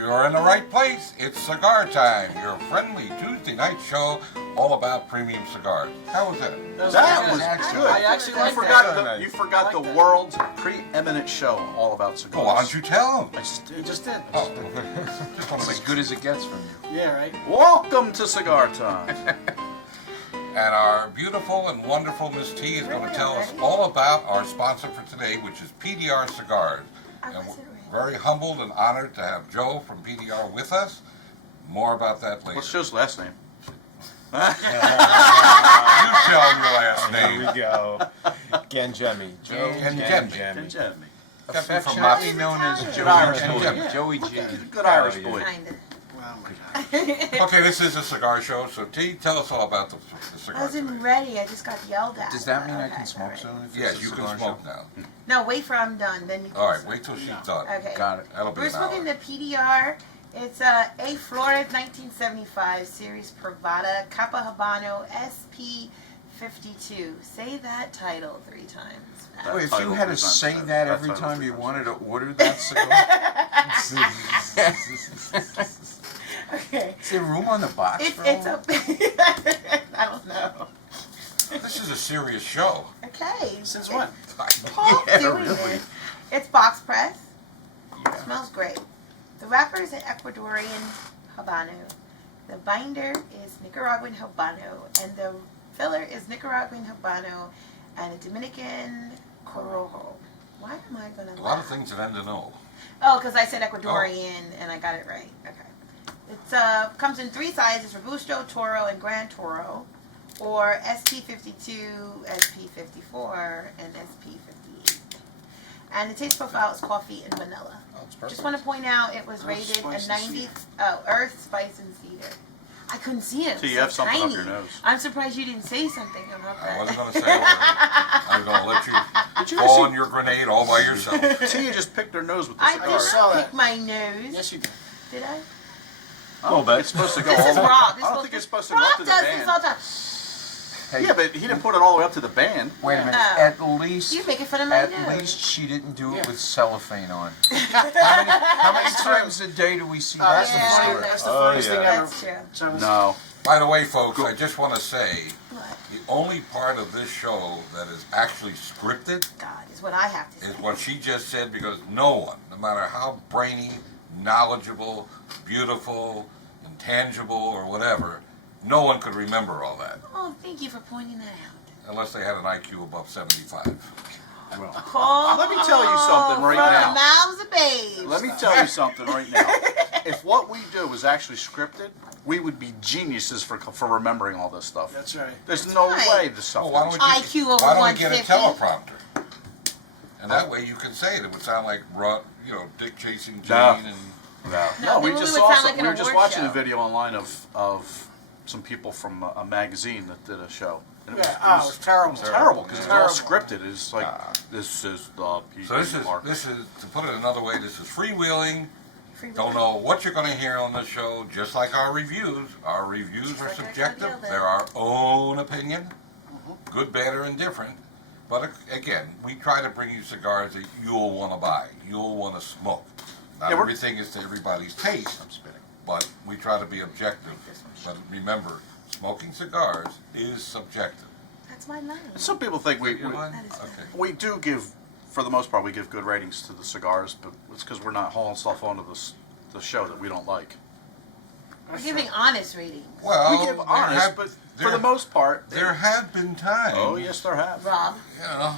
you're in the right place. It's Cigar Time, your friendly Tuesday night show all about premium cigars. How was that? That was good. I actually like You forgot the world's preeminent show all about cigars. Well, why don't you tell them? I just did. You just did. Oh, just want to As make good as it gets from you. Yeah, right? Welcome to Cigar Time. And our beautiful and wonderful Miss T is going to tell us all about our sponsor for today, which is PDR Cigars. And we're very humbled and honored to have Joe from PDR with us. More about that later. What's Joe's last name? You tell your last name. There we go. Genjemi. Joe Genjemi. Jimmy. Affectionately known as Good Joey Irish G. boy. Joey G. Good Irish boy. Oh my God. Okay, this is a cigar show, so T, tell us all about the I cigar wasn't today. ready. I just got yelled at. Does that mean I Okay, can smoke all soon? If Yes, it's a you cigar can smoke show? now. No, wait for I'm done. Then you can All right, smoke. wait till she's done. Okay. Got it. That'll be We're an smoking hour. the PDR. It's a Flores 1975 series Privada Capa Habano Sp52. Say that title 3 times. Wait, if you title had to three times. say that That every title time three you times. wanted to order that cigar? Okay. Is there room on the box It's for it's all a. I don't know. This is a serious show. Okay. Since when? Paul's Yeah, doing really. it. It's box press. Smells great. The wrapper is an Ecuadorian Habano. The binder is Nicaraguan Habano, and the filler is Nicaraguan Habano and a Dominican Corojo. Why am I gonna? A lot of things that end in O. Oh, because I said Ecuadorian and I got it right. Okay. It comes in 3 sizes: Robusto, Toro, and Grand Toro, or Sp52, Sp54, and Sp58. And the taste profile is coffee and vanilla. Oh, it's perfect. Just want to point out it was rated a spice and 90. Oh, earth, spice, and cedar. I couldn't see it. So you so have something tiny. up your nose. I'm surprised you didn't say something about I that. wasn't going to say a word. I was going to let you Did you fall ever on your grenade all by yourself. see? Tia just picked her nose with the I cigar. did saw not that. pick my nose. Yes, you did. Did I? I don't think it's supposed to go This all is the way. Rob. I don't think it's supposed to go Rob up to the does this all band. the time. Hey, Yeah, but he didn't put it all the way up to the band. wait a minute. Oh. At least, You're making fun of my at nose. least she didn't do it Yeah. with cellophane on. How many times a day do we see that in the yeah, store? That's the Oh, funniest thing yeah. ever. That's true. Travis. No. By the way, folks, I just want to say What? the only part of this show that is actually scripted God is what I have to say. is what she just said, because no one, no matter how brainy, knowledgeable, beautiful, intangible, or whatever, no one could remember all that Oh, thank you for pointing that out. unless they had an IQ above 75. Oh, Let me tell you something right from now. the mouths of babes. Let me tell you something right now. If what we do was actually scripted, we would be geniuses for remembering all this stuff. That's right. There's no right. way this stuff. Well, why don't we IQ over why don't we get a 150? teleprompter? And that way you can say it. It would sound like, Dick chasing Jane No. and... No, we then just we would saw sound like an we were just award watching show. a video online of some people from a magazine that did a show. And Yeah, oh, it was terrible. terrible because it's all Terrible. scripted. It's like this is the So this is, to put it another way, this is freewheeling. Free Don't will. know what you're going to hear on this show, just like our reviews. Our reviews Just are like I told subjective. you, They're our own opinion, good, bad, or indifferent. But again, we try to bring you cigars that you'll want to buy, you'll want to smoke. Not Yeah, we're- everything is to everybody's taste, I'm spitting. but we try to be objective. But remember, smoking cigars is subjective. That's my line. Some people think we Your line? That is Okay. we do give, for the most part, we give good ratings to the cigars, but it's because we're not hauling stuff onto the show that we don't like. We're giving honest ratings. Well, We give there honest, have- but for there- the most part, There have been times. oh yes, there have. Rob. You know,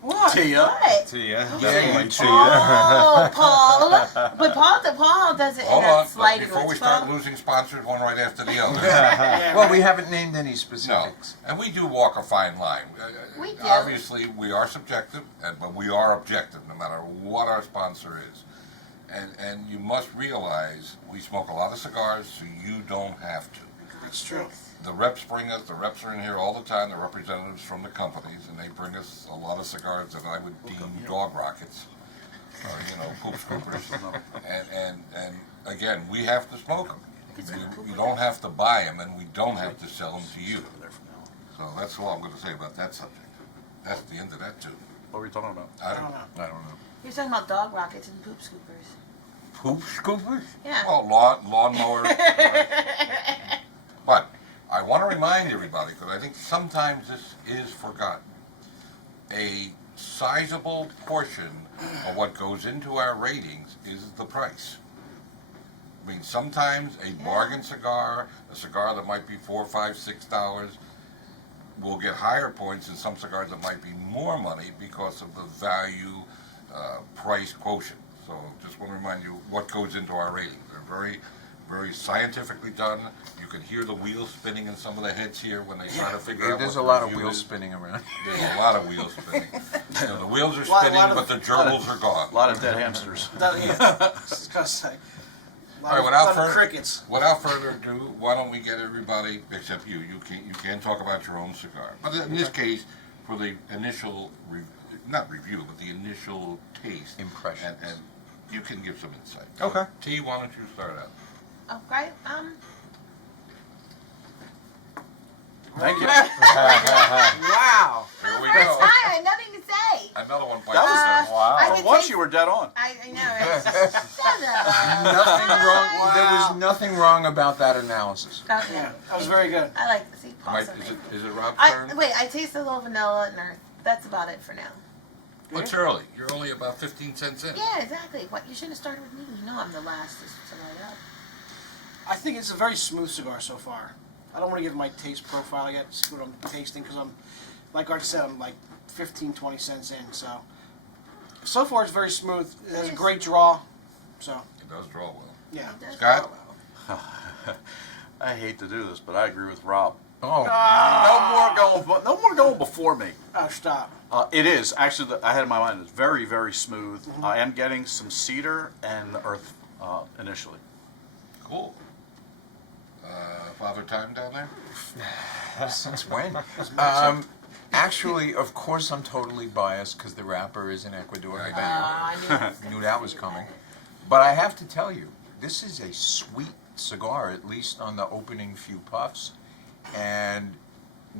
What? Tia. What? Tia. Yeah, you too. Oh, Paul. But Paul does it hold in on. a But slight before we way. start losing sponsors one right after the other. Yeah, Well, right. we haven't named any No, specifics. and we do walk a fine line. We do. Obviously, we are subjective, but we are objective, no matter what our sponsor is. And you must realize we smoke a lot of cigars, so you don't have to. That's true. The reps bring us. The reps are in here all the time. The representatives from the companies, and they bring us a lot of cigars that I would deem dog rockets, or poop scoopers. And again, we have to smoke them. You don't have to buy them, and we don't have to sell them to you. So that's all I'm going to say about that subject. That's the end of that too. What were you talking about? I don't know. know. I don't know. You're talking about dog rockets and poop scoopers. Poop scoopers? Yeah. Well, lawnmowers. But I want to remind everybody, because I think sometimes this is forgotten, a sizable portion of what goes into our ratings is the price. I mean, sometimes a bargain cigar, a cigar that might be $4, $5, $6, will get higher points than some cigars that might be more money because of the value price quotient. So just want to remind you what goes into our ratings. They're very, very scientifically done. You can hear the wheels spinning in some of the heads here when they try to figure out There's what a the lot of review wheels is. spinning around. There's a lot of wheels spinning. You know, the wheels are Lot spinning, of- but the gerbils are gone. A lot of dead hamsters. I was gonna say. All right, without further, crickets. without further ado, why don't we get everybody, except you, you can talk about your own cigar. But in this case, for the initial, not review, but the initial taste. Impressions. And you can give some insight. Okay. T, why don't you start out? Okay. Thank you. Wow. Here we First go. time, I have nothing to say. Another one bites That was- the dust. Wow. I For could once taste- you were dead on. I know. Right? Shut up. Nothing wrong. There Wow. was nothing wrong about that analysis. Okay. Yeah, that was very good. I like to see Mike, pulse. is it Rob's I turn? wait. I taste a little vanilla and earth. That's about it for now. It's early. You're only about 15 cents in. Yeah, exactly. What you should have started with me. You know I'm the last to light up. I think it's a very smooth cigar so far. I don't want to give my taste profile yet, see what I'm tasting, because I'm, like Art said, I'm like 15, 20 cents in. So far it's very smooth. It has a great draw. So, It does draw well. yeah. It does Scott? go well. I hate to do this, but I agree with Rob. Oh, No more going before me. Oh, stop. It is actually. I had in my mind. It's very, very smooth. I am getting some cedar and earth initially. Cool. Father Time down there? since when? Actually, of course, I'm totally biased because the rapper is in Ecuador. Right. I knew it. Knew that was coming. But I have to tell you, this is a sweet cigar, at least on the opening few puffs. And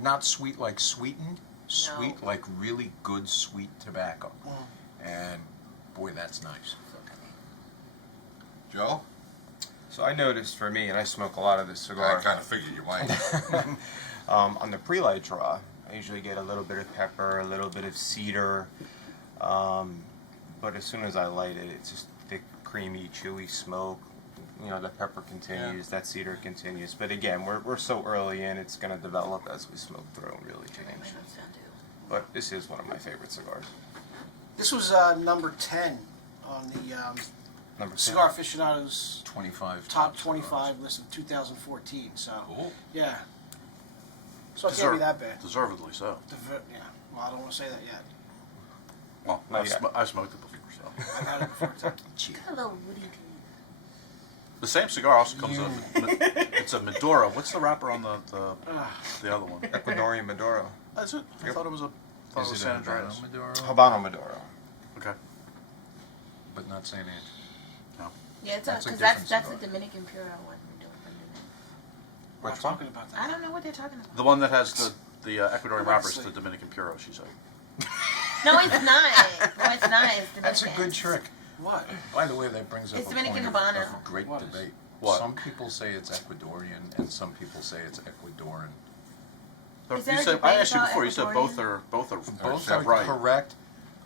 not sweet like sweetened, sweet No. like really good sweet tobacco. And boy, that's nice. Joe? So I noticed for me, and I smoke a lot of this cigar. I kind of figured you might. On the pre-light draw, I usually get a little bit of pepper, a little bit of cedar, but as soon as I light it, it's just thick, creamy, chewy smoke. You know, the pepper continues, that cedar continues. But again, we're so early in, it's going to develop as we smoke through and really change. But this is one of my favorite cigars. This was number 10 on the Number 10. Cigar Aficionado's 25 top cigars. 25 list of 2014. So, Cool. yeah. So it can't be that bad. Deservedly so. Yeah. Well, I don't want to say that yet. Well, Not yet. I've smoked it before, so. I've had it before too. Got a little woody to it. The same cigar also comes in. It's a Maduro. What's the wrapper on the other one? Ecuadorian Maduro. That's it. I Yep. thought it was a. Thought it was Is it San a Andreas. Habano Maduro? Habano Maduro. Okay. But not San Andreas. Yeah, it's That's a because different that's a cigar. Dominican Puro one we're doing. We're Which one? talking about I that. don't know what they're talking about. The one that has the Ecuadorian wrapper is Honestly. the Dominican Puro. She said. No, it's not. No, it's not. It's Dominican. That's a good trick. What? By the way, that brings up It's a Dominican point of Habano. a great What is- debate. What? Some people say it's Ecuadorian, and some people say it's Ecuadorian. Is there You a said, I debate asked you about before. You said Ecuadorian? both are Both so are right. correct,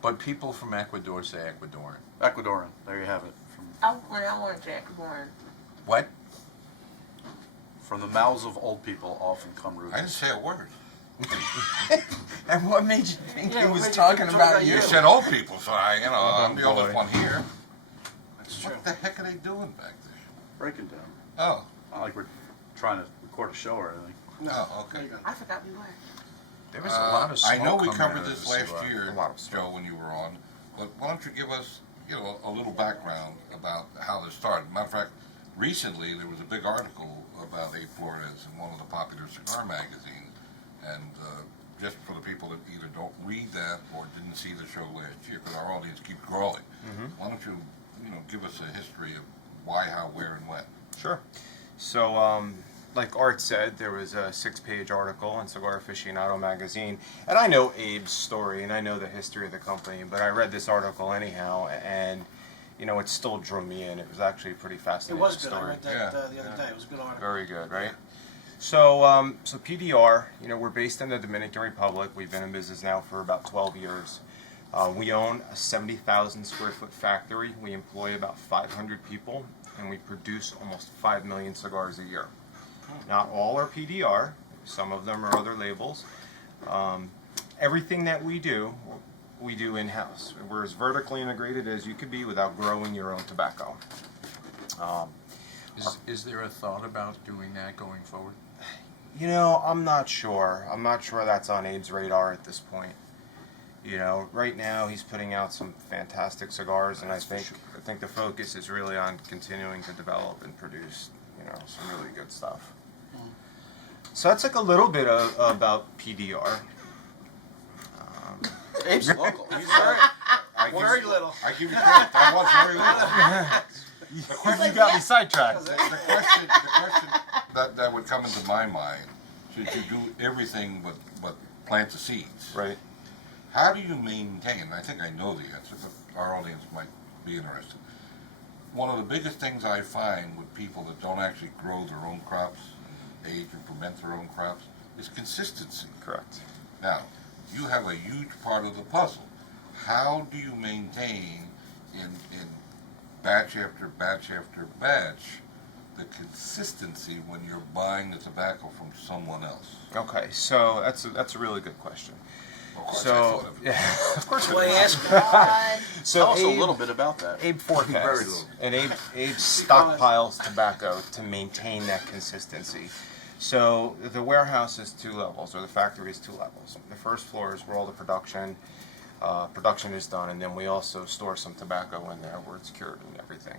but people from Ecuador say Ecuadorian. Ecuadorian. There you have it. I want to born. What? From the mouths of old people often come I didn't rudeness. say a word. And what made you think Yeah, he what was made you talking think he was about talking you? You said old people, so I'm the Oh, oldest boy. one here. That's true. What the heck are they doing back there? Breaking down. Oh, Not like we're trying to record a show or anything. No. Oh, okay. There you go. I forgot we were. There was a lot of I smoke know we coming covered out of this the last cigar. year, A lot of smoke. Joe, when you were on, but why don't you give us, a little background about how this started? Matter of fact, recently there was a big article about A. Flores in one of the popular cigar magazines, and just for the people that either don't read that or didn't see the show last year, because our audience keeps growing, why don't you, give us a history of why, how, where, and when? Sure. So, like Art said, there was a 6-page article in Cigar Aficionado magazine, and I know Abe's story and I know the history of the company, but I read this article anyhow, and it still drew me in. It was actually a pretty It fascinating was good. I story. read that Yeah, the other yeah. day. It was a good article. Very good, right? So, so PDR, we're based in the Dominican Republic. We've been in business now for about 12 years. We own a 70,000 square foot factory. We employ about 500 people, and we produce almost 5 million cigars a year. Not all are PDR. Some of them are other labels. Everything that we do in-house. We're as vertically integrated as you could be without growing your own tobacco. Is there a thought about doing that going forward? I'm not sure. I'm not sure that's on Abe's radar at this point. Right now he's putting out some fantastic cigars, and I think the focus is really on continuing to develop and produce, some really good stuff. So that's like a little bit about PDR. Abe's local. He's Very little. I give you credit. That was very little. You got me sidetracked. The question that would come into my mind, since you do everything but plant the seeds, Right. how do you maintain, I think I know the answer, but our audience might be interested. One of the biggest things I find with people that don't actually grow their own crops, age and ferment their own crops, is consistency. Correct. Now, you have a huge part of the puzzle. How do you maintain in batch after batch after batch the consistency when you're buying the tobacco from someone else? Okay, so that's a really good question. Of course, I So thought of it. yeah, of course. Why ask? God. So Tell us a Abe- little bit about that. Abe Very forecasts, little. and Abe stockpiles tobacco to maintain that consistency. So the warehouse is 2 levels, or the factory is 2 levels. The first floor is where all the production is done, and then we also store some tobacco in there where it's cured and everything.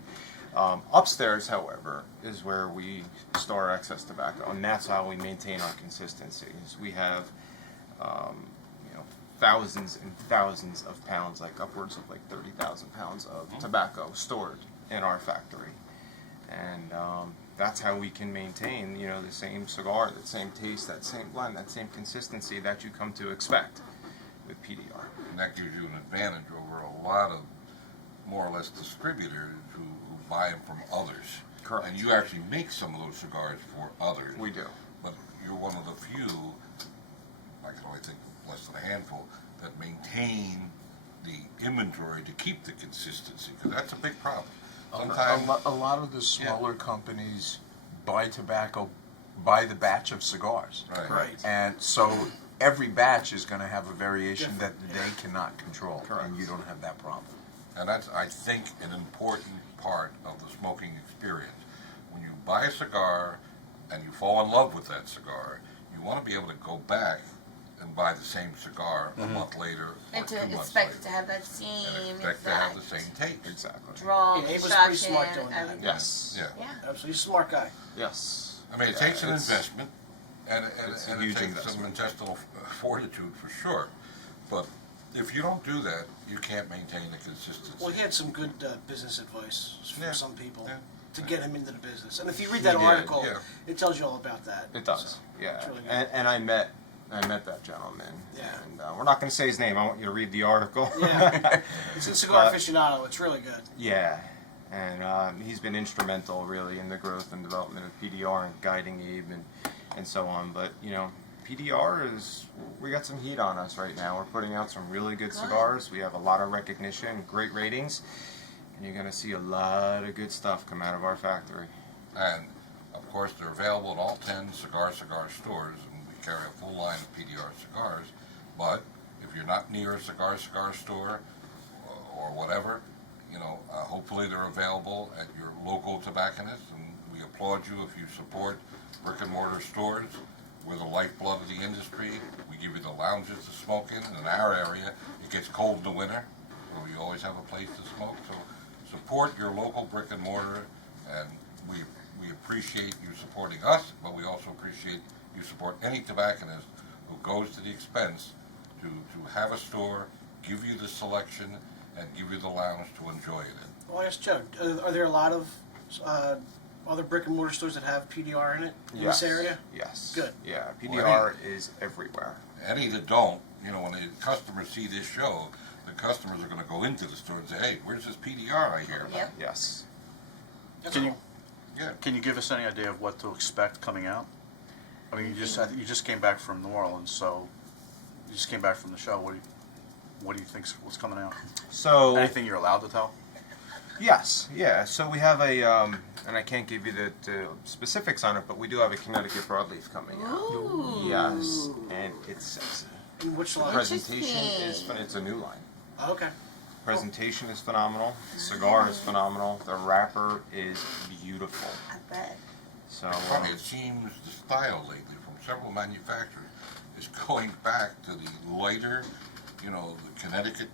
Upstairs, however, is where we store excess tobacco, and that's how we maintain our consistency. Is we have thousands and thousands of pounds, like upwards of 30,000 pounds of tobacco stored in our factory. And that's how we can maintain, the same cigar, that same taste, that same blend, that same consistency that you come to expect with PDR. And that gives you an advantage over a lot of more or less distributors who buy them from others. Correct. And you actually make some of those cigars for others. We do. But you're one of the few, I can only think of less than a handful, that maintain the inventory to keep the consistency, because that's a big problem. Sometimes, A lot of the smaller companies buy tobacco by the batch of cigars. right. Right. And so every batch is going to have a variation that they cannot control, and you don't have that problem. And that's, I think, an important part of the smoking experience. When you buy a cigar and you fall in love with that cigar, you want to be able to go back and buy the same cigar a month later or And 2 to months expect later. to have that same And expect to have the exact same taste. Exactly. draw, Yeah, Abe was pretty extraction, smart doing that. everything. Yes. Yeah. Yeah. Absolutely, he's a smart guy. Yes. I mean, it Yeah, takes an it's- investment, and it's a it huge takes investment. some intestinal fortitude for sure. But if you don't do that, you can't maintain the consistency. Well, he had some good business advice from Yeah. some people Yeah. to get him into the business. And if you read that He did, article, yeah. it tells you all about that. It does. So, Yeah. it's really good. And I met that gentleman. Yeah. And we're not going to say his name. I want you to read the article. Yeah. It's in Cigar But- Aficionado. It's really good. Yeah, and he's been instrumental really in the growth and development of PDR and guiding Abe and so on. But PDR we got some heat on us right now. We're putting out some really good cigars. We have a lot of recognition, great ratings, and you're gonna see a lot of good stuff come out of our factory. And, of course, they're available at all 10 cigar stores, and we carry a full line of PDR cigars. But if you're not near a cigar store or whatever, hopefully they're available at your local tobacconist, and we applaud you if you support brick and mortar stores. We're the lifeblood of the industry. We give you the lounges to smoke in. In our area, it gets cold in the winter, so we always have a place to smoke. So support your local brick and mortar, and we appreciate you supporting us, but we also appreciate you support any tobacconist who goes to the expense to have a store, give you the selection, and give you the lounge to enjoy it in. Well, I asked Joe, are there a lot of other brick and mortar stores that have PDR in it in this area? Yes. Good. Yeah, PDR is everywhere. Any that don't, when the customers see this show, the customers are gonna go into the store and say, hey, where's this PDR I hear about? Yep. Yes. That's Can you cool. Yeah. can you give us any idea of what to expect coming out? I mean, you just came back from New Orleans, so you just came back from the show. What do you think's what's coming out? So Anything you're allowed to tell? yes, yeah. So we have a, and I can't give you the specifics on it, but we do have a Connecticut broadleaf coming out. Ooh. Yes, and it's sexy. In which line? Presentation is Interesting. it's a new line. Oh, okay. Presentation is phenomenal. Cigar is phenomenal. The wrapper is beautiful. I bet. So Funny, it seems the style lately from several manufacturers is going back to the lighter, you know, the Connecticut,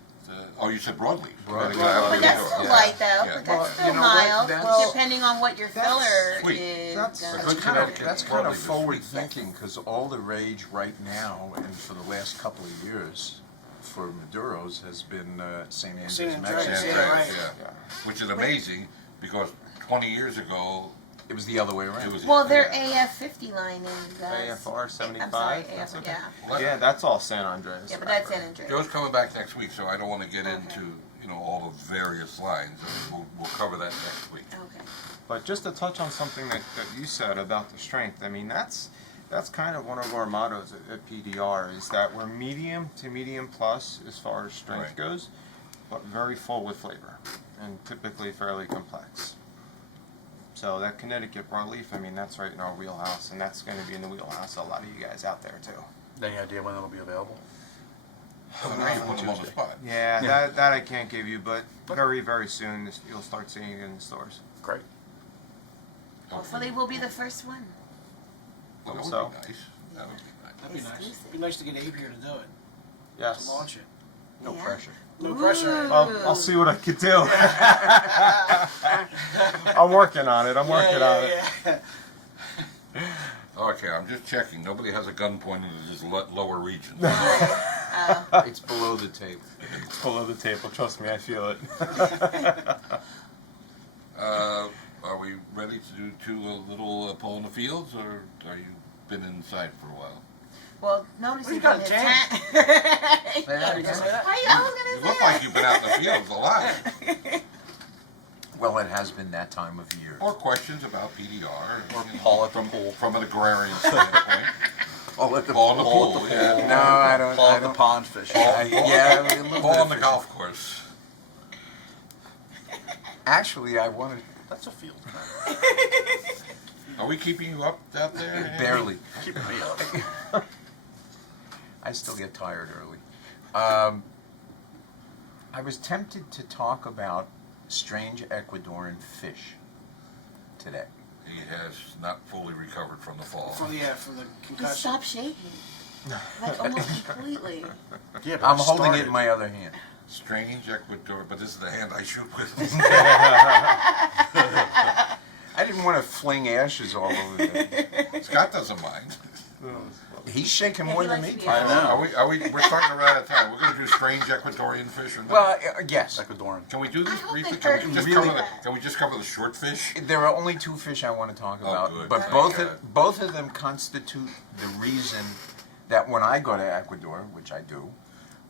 oh, you said broadleaf. Broadleaf. But that's still Yeah. light though. Yeah. But Well, that's still you know what? mild, That's- depending on what your that's filler sweet. is. That's A that's good kind of Connecticut that's kind broadleaf of is forward sweet. thinking because all the rage right now and for the last couple of years for Maduros has been St. Andrews St. Andrews, Mexican. yeah, right. Yeah. Which is amazing because 20 years ago, It was the other way it around. was. Well, their yeah. AF50 line is AFR 75. I'm sorry, That's AF, okay. yeah. Well, Yeah, that's all San Andreas. Yeah, but that's wrapper. San Andreas. Joe's coming back next week, so I don't want to get Okay. into, you know, all the various lines. We'll cover that next week. Okay. But just to touch on something that you said about the strength, I mean, that's kind of one of our mottos at PDR is that we're medium to medium plus as far as strength Right. goes, but very full with flavor and typically fairly complex. So that Connecticut broadleaf, I mean, that's right in our wheelhouse, and that's going to be in the wheelhouse of a lot of you guys out there too. Any idea when it'll be available? Now you put them on the spot. Yeah, Yeah. that I can't give you, but very, very soon you'll start seeing it in the stores. Great. Hopefully we'll be the first one. Well, that would So. be nice. That would be nice. That'd be nice. Exclusive. It'd be nice to get Abe here to do it, Yes. to launch it. No Yeah. pressure. No pressure. I'll see what I can do. I'm working on it. I'm working on it. Yeah. Okay, I'm just checking. Nobody has a gun pointed at his lower region. It's below the table. It's below the table. Trust me, I feel it. Are we ready to do a little pull in the fields, or are you been inside for a while? Well, notice Well, you it's got in a the tan. tent. You can say that. I You was look gonna say like you've been out in the fields a lot. Well, it has been that time of year. More questions about PDR? Or you know, Paul at the pool. From an agrarian standpoint. Oh, at the Paul in the pool, yeah. No, I don't. Paul I the don't. pond fishing. Yeah, a little Paul bit on of the fishing. golf course. Actually, I wanted That's a field. Are we keeping you up out there? barely. Keep me up. I still get tired early. I was tempted to talk about strange Ecuadorian fish today. He has not fully recovered from the fall. From the Just concussion. stop shaking. Like almost completely. Yeah, but I'm I holding it started. in my other hand. Strange Ecuador, but this is the hand I shoot with. I didn't want to fling ashes all over the. Scott doesn't mind. He's shaking Yeah, more he than likes me. to be I out. know. We're starting to run out of time. We're gonna do strange Ecuadorian fish or not? Well, yes. Ecuadorian. Can we do this I hope briefly? they Can heard we just really cover that. can we just cover the short fish? There are only two fish I want to talk about, good. but Thank God. both of them constitute the reason that when I go to Ecuador, which I do,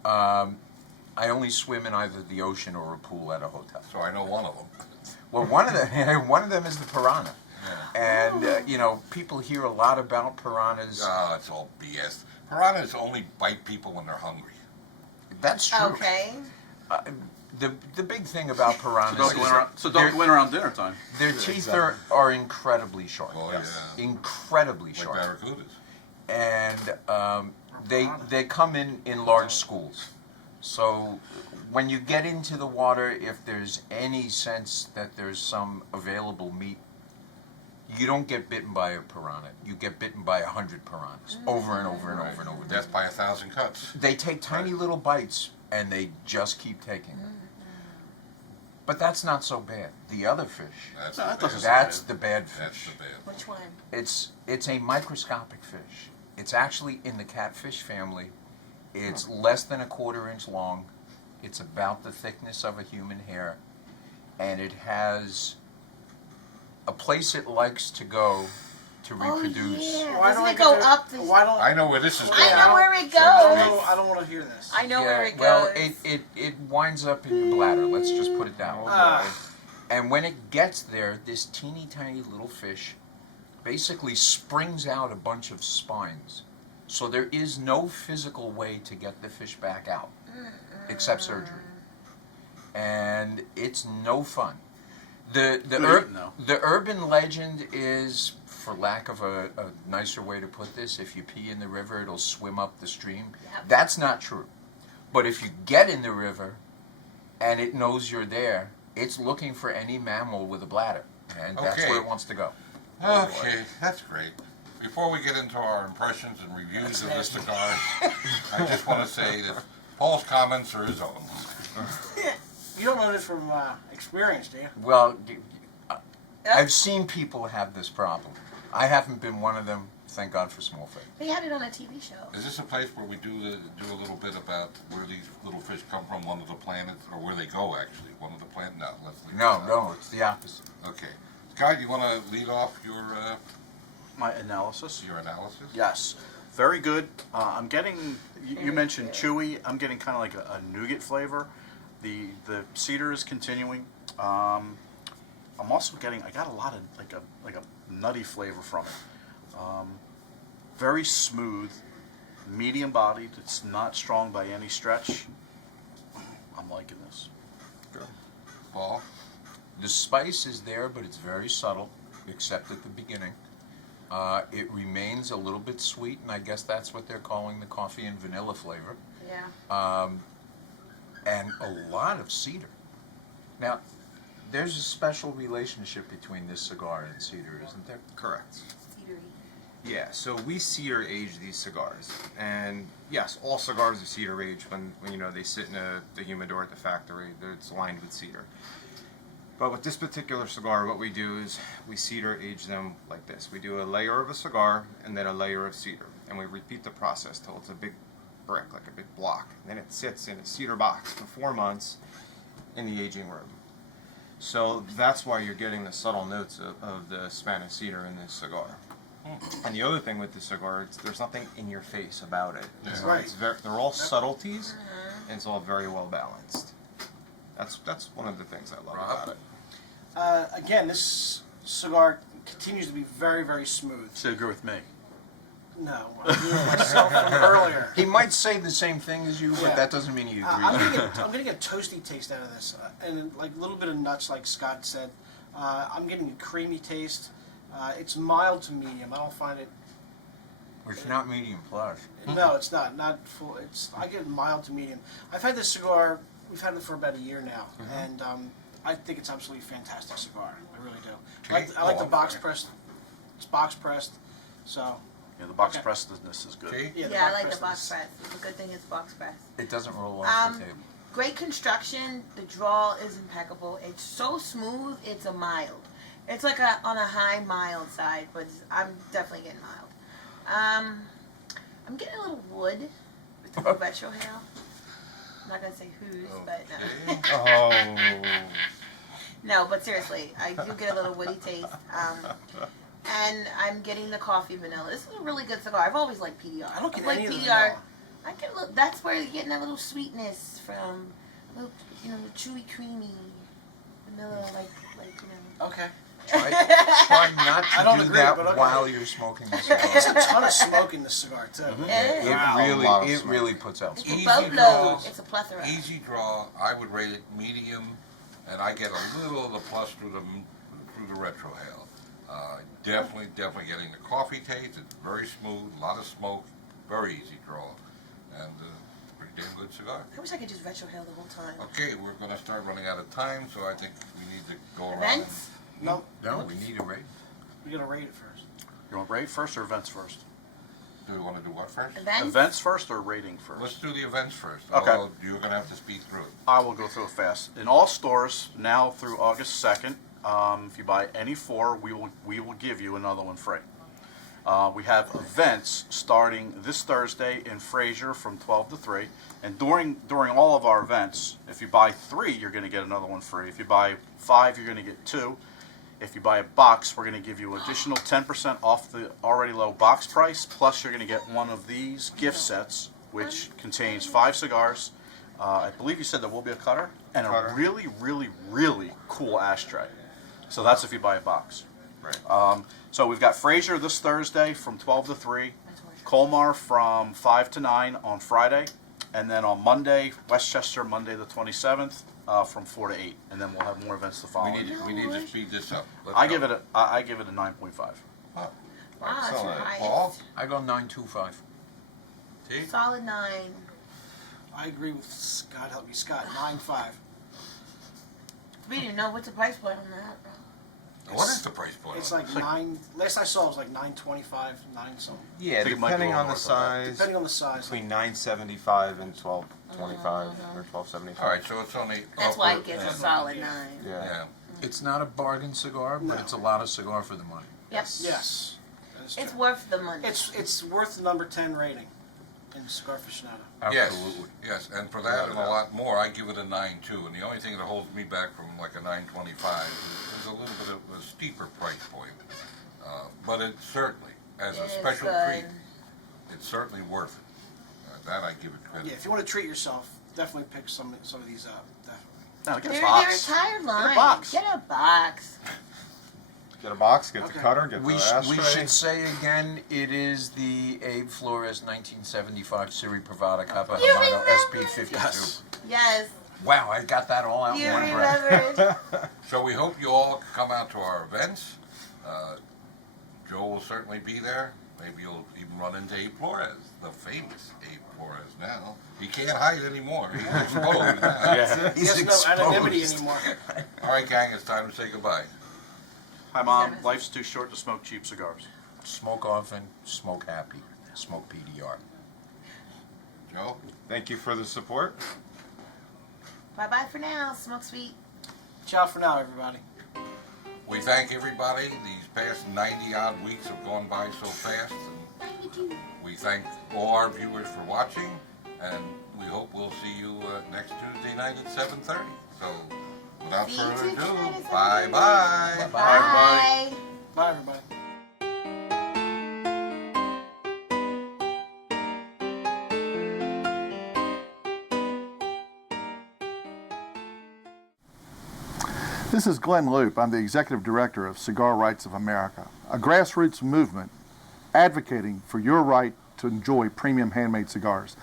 I only swim in either the ocean or a pool at a hotel. So I know one of them. Well, one of them is the piranha, and you know, people hear a lot about piranhas. Ah, it's all BS. Piranhas only bite people when they're hungry. That's true. Okay. The big thing about piranhas So is don't go in around, so their- don't go in around dinner time. their teeth are incredibly sharp. Oh yeah, Incredibly like sharp. barracudas. And they come in large schools. So when you get into the water, if there's any sense that there's some available meat, you don't get bitten by a piranha. You get bitten by 100 piranhas over and over and over and over. Death by 1,000 cuts. They take tiny little bites and they just keep taking them. But that's not so bad. The other fish, That's No, the that bad. doesn't- that's the bad That's fish. the bad. Which one? It's a microscopic fish. It's actually in the catfish family. It's less than a quarter-inch long. It's about the thickness of a human hair, and it has a place it likes to go to Oh, reproduce. yeah. Why Doesn't don't it go I up the? Why don't I know where this is going. I know where it goes. I don't want to hear this. I know where it goes. Well, it winds up in your bladder. Let's just put it that way. Ah. And when it gets there, this teeny tiny little fish basically springs out a bunch of spines. So there is no physical way to get the fish back out except surgery. And it's no fun. The Good eating, though. the urban legend is, for lack of a nicer way to put this, if you pee in the river, it'll swim up the stream. Yep. That's not true. But if you get in the river and it knows you're there, it's looking for any mammal with a bladder, and that's Okay. where it wants to go. Okay, that's great. Before we get into our impressions and reviews of this cigar, I just want to say that Paul's comments are his own. You don't know this from experience, do you? Well, I've seen people have this problem. I haven't been one of them. Thank God for small fish. They had it on a TV show. Is this a place where we do a little bit about where these little fish come from, one of the planets, or where they go actually? One of the planets? No, let's leave No, that no, out. it's the opposite. Okay. Scott, you want to lead off your My analysis? analysis? Yes, very good. I'm getting, you mentioned chewy, I'm getting kind of like a nougat flavor. The cedar is continuing. I'm also getting, I got a lot of like a nutty flavor from it. Very smooth, medium bodied. It's not strong by any stretch. I'm liking this. Paul? The spice is there, but it's very subtle, except at the beginning. It remains a little bit sweet, and I guess that's what they're calling the coffee and vanilla flavor. Yeah. And a lot of cedar. Now, there's a special relationship between this cigar and cedar, isn't there? Correct. Cedary. Yeah, so we cedar age these cigars, and yes, all cigars are cedar aged when you know they sit in the humidor at the factory. It's lined with cedar. But with this particular cigar, what we do is we cedar age them like this. We do a layer of a cigar and then a layer of cedar, and we repeat the process till it's a big brick, like a big block. And then it sits in a cedar box for 4 months in the aging room. So that's why you're getting the subtle notes of the Spanish cedar in this cigar. And the other thing with this cigar, there's nothing in your face about it. Yeah. So Right. it's they're all subtleties, and it's all very well balanced. That's one of the things I love Rob? about it. Again, this cigar continues to be very, very smooth. So you agree with me? No, I agree with myself from earlier. He might say the same thing as you, but Yeah. that doesn't mean he agrees. I'm getting a toasty taste out of this, and like a little bit of nuts, like Scott said. I'm getting a creamy taste. It's mild to medium. I don't find it. It's not medium plus. No, it's not. Not full. I get mild to medium. I've had this cigar. We've had it for about a year now, and I think it's absolutely fantastic cigar. I really do. I like the box pressed. It's box pressed, so Yeah, the box Okay. pressedness is good. Okay. Yeah, I like the box pressedness. press. The good thing is box press. It doesn't roll off the Um, table. Great construction. The draw is impeccable. It's so smooth. It's a mild. It's like on a high mild side, but I'm definitely getting mild. I'm getting a little wood with the retrohale. I'm not gonna say whose, but no. Oh. No, but seriously, I do get a little woody taste. And I'm getting the coffee vanilla. This is a really good cigar. I've always liked PDR. I don't get I've liked any of the PDR. vanilla. I get a little, that's where you're getting that little sweetness from, little, chewy, creamy vanilla, like Okay. Try not I don't to do agree, that but okay. while you're smoking the There's cigar. a ton of smoke in this cigar too. Eh, It Wow. A lot of really, it smoke. really puts out It's smoke. a Easy boatload. draws. It's a plethora. Easy draw. I would rate it medium, and I get a little of the plus through the retrohale. Definitely getting the coffee taste. It's very smooth, a lot of smoke, very easy draw, and pretty damn good cigar. I wish I could just retrohale the whole time. Okay, we're going to start running out of time, so I think we need to go around. Events? No, No, we need a rate. we gotta rate it first. You want rate first or events first? Do we want to do what first? Events? Events first or rating first? Let's do the events first. Okay. Although you're going to have to speed through it. I will go through it fast. In all stores now through August 2nd, if you buy any 4, we will give you another one free. We have events starting this Thursday in Fraser from 12 to 3, and during all of our events, if you buy 3, you're going to get another one free. If you buy 5, you're going to get 2. If you buy a box, we're going to give you additional 10% off the already low box price, plus you're going to get one of these gift sets, which contains 5 cigars. I believe you said there will be a cutter, and a really, really, really cool ashtray. So that's if you buy a box. Right. So we've got Fraser this Thursday from 12 to 3, Colmar from 5 to 9 on Friday, and then on Monday, Westchester, Monday the 27th, from 4 to 8, and then we'll have more events to follow. We need to speed this up. Let's I go. give it a 9.5. Oh, Wow, that's your excellent. highest. Paul? I go 925. T? Solid 9. I agree with Scott. Help me, Scott. 9.5. We didn't know what's the price point on that. What is the price point? It's like 9. Last I saw it was like 9.25, 9 something. Yeah, I think it might be a depending little on the north of that. size, Depending on the size. between 975 and 1225 or 1275. All right, so it's only. That's why it upward- gets a yeah. solid 9. Yeah. Yeah. It's not a bargain cigar, but No. it's a lot of cigar for the money. Yep. Yes. That is It's true. worth the money. It's worth the number 10 rating in Cigar Aficionado. Absolutely. Yes, and for that and a lot more, I give it a 9 too. And the only thing that holds me back from like a 9.25 is a little bit of a steeper price point. But it certainly, as a It is special good. treat, it's certainly worth it. That I give it credit. Yeah, if you want to treat yourself, definitely pick some of these up. Definitely. No, get They're a box. tired line. box. Get a box. Get a box, get the Okay. cutter, get We, the we ashtray. should say again, it is the Abe Flores 1975 Serie Privada Capa You Habano remember? SP52. Yes. Yes. Wow, I got that all out in You one breath. remembered. So we hope you all come out to our events. Joe will certainly be there. Maybe you'll even run into Abe Flores, the famous Abe Flores now. He can't hide anymore. He's exposed now. Yeah. He He's has no anonymity exposed. anymore. All right, gang, it's time to say goodbye. Hi, Mom. Life's too short to smoke cheap cigars. Smoke often, smoke happy, smoke PDR. Joe? Thank you for the support. Bye bye for now. Smoke sweet. Ciao for now, everybody. We thank everybody. These past 90-odd weeks have gone by so fast. And we thank all our viewers for watching, and we hope we'll see you next Tuesday night at 7:30. So, without See you further Tuesday ado, night at 7:30. bye-bye. Bye. Bye, everybody. This is Glenn Loop. I'm the Executive Director of Cigar Rights of America, a grassroots movement advocating for your right to enjoy premium handmade cigars.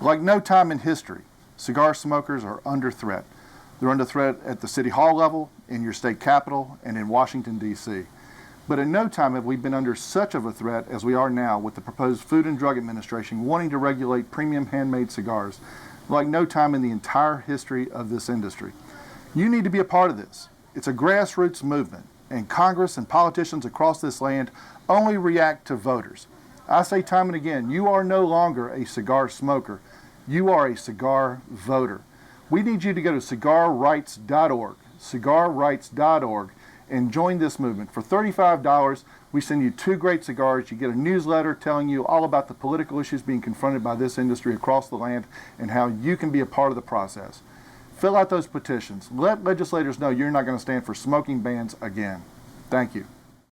Like no time in history, cigar smokers are under threat. They're under threat at the City Hall level, in your state capitol, and in Washington, D.C. But in no time have we been under such of a threat as we are now with the proposed Food and Drug Administration wanting to regulate premium handmade cigars, like no time in the entire history of this industry. You need to be a part of this. It's a grassroots movement, and Congress and politicians across this land only react to voters. I say time and again, you are no longer a cigar smoker. You are a cigar voter. We need you to go to cigarrights.org, cigarrights.org, and join this movement. For $35, we send you 2 great cigars. You get a newsletter telling you all about the political issues being confronted by this industry across the land and how you can be a part of the process. Fill out those petitions. Let legislators know you're not going to stand for smoking bans again. Thank you.